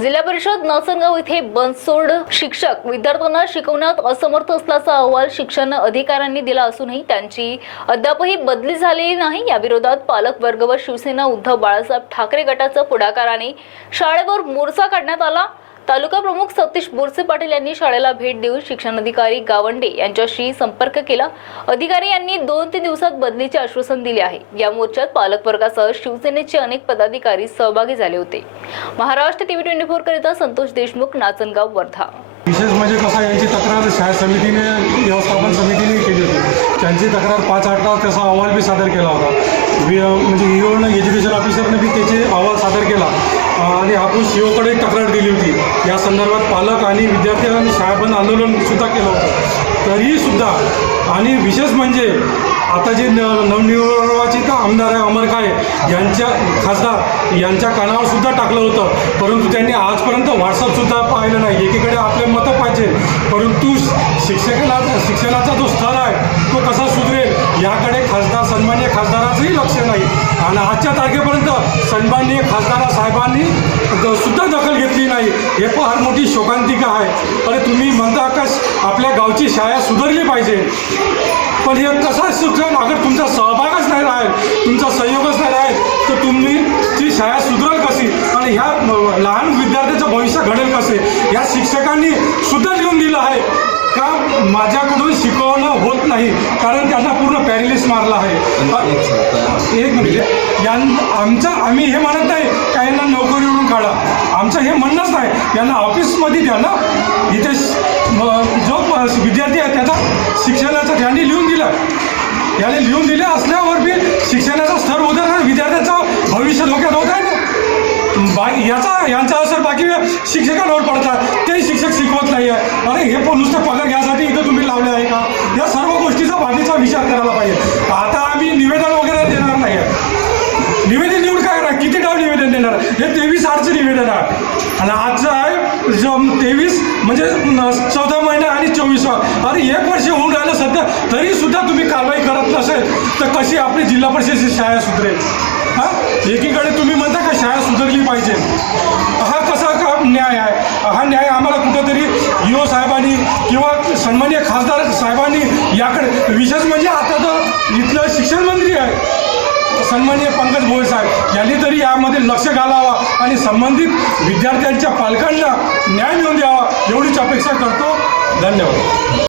जिल्हा परिषद नाचनगाव इथे बनसोड शिक्षक विद्यार्थ्यांना शिकवण्यात असमर्थ असल्याचा अहवाल शिक्षण अधिकाऱ्यांनी दिला असूनही त्यांची अद्यापही बदली झालेली नाही. या विरोधात पालक वर्ग व शिवसेना उद्धव बाळासाहेब ठाकरे गटाचं पुढाकाराने शाळेवर मोर्चा काढण्यात आला. तालुका प्रमुख सतीश बोरसे पाटील यांनी शाळेला भेट देऊन शिक्षणाधिकारी गावंडे यांच्याशी संपर्क केला. अधिकारी यांनी दोन तीन दिवसात बदलीचे आश्वासन दिले आहे. या मोर्चात पालकवर्गासह शिवसेनेचे अनेक पदाधिकारी सहभागी झाले होते. महाराष्ट्र टीव्ही ट्वेंटी फोर करिता संतोष देशमुख नाचनगाव वर्धा. विशेष म्हणजे कसं यांची तक्रार शाळा समितीने व्यवस्थापन समितीने केली होती. त्यांची तक्रार पाच आठ तास त्याचा अहवाल बी सादर केला होता. म्हणजे इओनं एज्युकेशन ऑफिसरने बी त्याचे अहवाल सादर केला अं, आणि आपण सीओकडे एक तक्रार दिली होती या संदर्भात पालक आणि विद्यार्थ्यांनी शाळाबंद आंदोलनसुद्धा केलं होतं. तरीसुद्धा आणि विशेष म्हणजे आता जे न नवनिर्वाचित आमदार आहे अमर काय यांच्या खासदार यांच्या कानावर सुद्धा टाकलं होतं. परंतु त्यांनी आजपर्यंत व्हॉट्सअपसुद्धा पाहिलं नाही. एकीकडे आपले मतं पाहिजे. परंतु शिक्षकाला शिक्षणाचा जो स्तर आहे तो कसा सुधरेल याकडे खासदार सन्मान्य खासदाराचंही लक्ष आणि आजच्या तारखेपर्यंत सन्मान्य खासदार साहेबांनी द- सुद्धा दखल घेतली नाही. हे फार मोठी शोकांतिका आहे. अरे तुम्ही म्हणता का आपल्या गावची शाळा सुधारली पाहिजे? पण हे कसा सुधरेल अगर तुमचा सहभागच नाही राहील तुमचा संयोगच नाही राहील तर तुम्ही ती शाळा सुधरेल कशी? आणि ह्या लहान विद्यार्थ्याचं भविष्य घडेल कसे? ह्या शिक्षकांनी सुद्धा लिहून दिलं आहे. का माझ्याकडून शिकवणं होत नाही? कारण त्यांना पूर्ण पॅरिलिस मारला आहे. एक मिनिट. यां आमचं आम्ही हे म्हणत नाही का यांना नोकरीवरून काढा. आमचं हे म्हणणंच नाही. यांना ऑफिसमध्ये द्या ना. इथे जो प- विद्यार्थी आहे त्याचा शिक्षणाचं त्यांनी लिहून दिलं. याने लिहून दिले असल्यावर बी शिक्षणाचा स्तर उदाहरण विद्यार्थ्याचं भविष्य धोक्यात होत आहे ना. बा याचा यांचा असर बाकी शिक्षकांवर पडतात ते शिक्षक शिकवत नाही आहे अरे हे पण नुसतं पगार घ्यासाठी इथं तुम्ही लावले आहे का? या सर्व गोष्टीचा बाकीचा विचार करायला पाहिजे. आता आम्ही निवेदन वगैरे देणार नाही आहे निवेदन देऊन काय करणार किती डाव निवेदन देणार? हे तेवीस आठचं निवेदन आहे. आणि आजचं आहे तेवीस म्हणजे चौदा महिना आणि चोवीसवा अरे एक वर्ष होऊन राहिलं सध्या तरी सुद्धा तुम्ही कारवाई करत नसेल तर कशी आपली जिल्हा परिषदेची शाळा सुधरेल? हां? एकीकडे तुम्ही म्हणता का शाळा सुधारली पाहिजे? हा कसा का न्याय आहे? हा न्याय आम्हाला कुठंतरी यो साहेबांनी किंवा सन्मान्य खासदार साहेबांनी याकडे विशेष म्हणजे आता तर इथलं शिक्षण मंत्री आहे. सन्माननीय पंकज भोळेसाहेब यांनी तरी यामध्ये लक्ष घालावा आणि संबंधित विद्यार्थ्यांच्या पालकांना न्याय मिळवून द्यावा एवढीच अपेक्षा करतो. धन्यवाद.